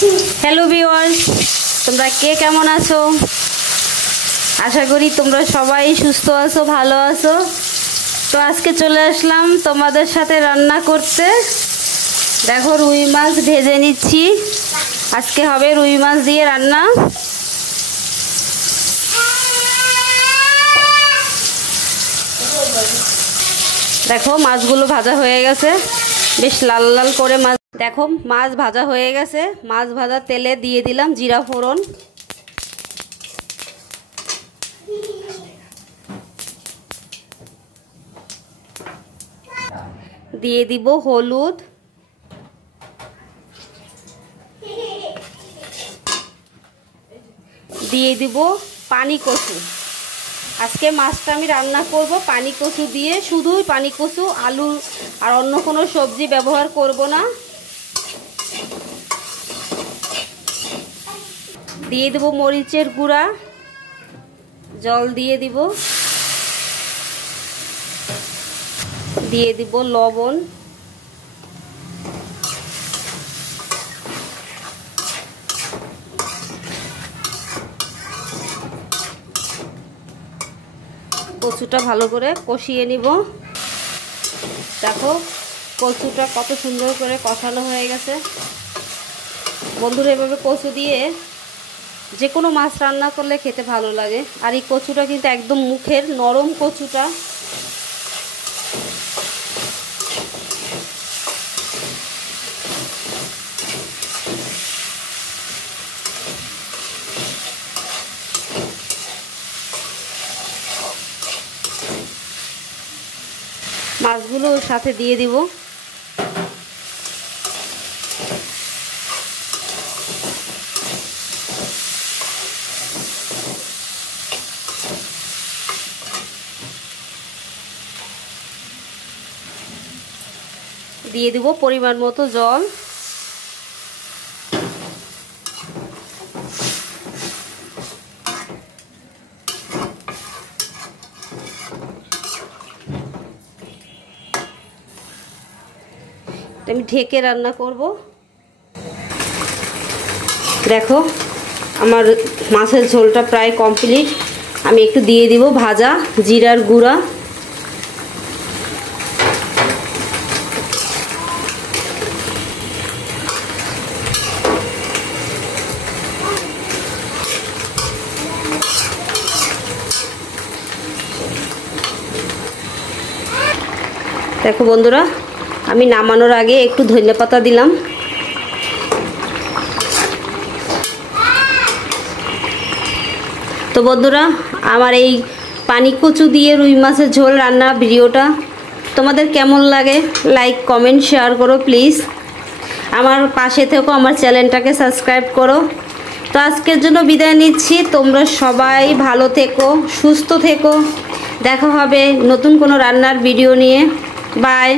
Hello viewers, তোমরা কে কেমন আছো? আশা করি তোমরা সবাই সুস্থ আছো, ভালো আছো। তো আজকে চলে আসলাম তোমাদের সাথে রান্না করতে। দেখো, রুই মাছ ভেজে নিচ্ছি। আজকে হবে রুই মাছ দিয়ে রান্না। দেখো, মাছগুলো ভাজা হয়ে গেছে, বেশ লাল লাল করে মাছ। দেখো, মাছ ভাজা হয়ে গেছে। মাছ ভাজা তেলে দিয়ে দিলাম জিরা ফোড়ন, দিয়ে দিব হলুদ, দিয়ে দিব পানি কচু। আজকে মাছটা আমি রান্না করব পানি কচু দিয়ে, শুধুই পানি কচু, আলু আর অন্য কোনো সবজি ব্যবহার করব না। দিয়ে দেব মরিচের গুঁড়া, জল দিয়ে দিব, দিয়ে দিব লবণ, কচুটা ভালো করে কষিয়ে নিব। দেখো, কচুটা কত সুন্দর করে কষানো হয়ে গেছে। বন্ধুরা, এভাবে কচু দিয়ে যে কোনো মাছ রান্না করলে খেতে ভালো লাগে। আর এই কচুটা কিন্তু একদম মুখের নরম কচুটা। মাছগুলো সাথে দিয়ে দিব। দিয়ে দিব পরিমাণ মতো জল। আমি ঢেকে রান্না করব। দেখো, আমার মাছের ঝোলটা প্রায় কমপ্লিট। আমি একটু দিয়ে দিব ভাজা জিরার গুঁড়া, দেখো বন্ধুরা, আমি নামানোর আগে একটু ধনেপাতা দিলাম। তো বন্ধুরা, আমার এই পানি কচু দিয়ে রুই মাছের ঝোল রান্নার ভিডিওটা তোমাদের কেমন লাগে লাইক কমেন্ট শেয়ার করো প্লিজ। আমার পাশে থেকো, আমার চ্যানেলটাকে সাবস্ক্রাইব করো। তো আজকের জন্য বিদায় নিচ্ছি। তোমরা সবাই ভালো থেকো, সুস্থ থেকো। দেখা হবে নতুন কোনো রান্নার ভিডিও নিয়ে। বাই।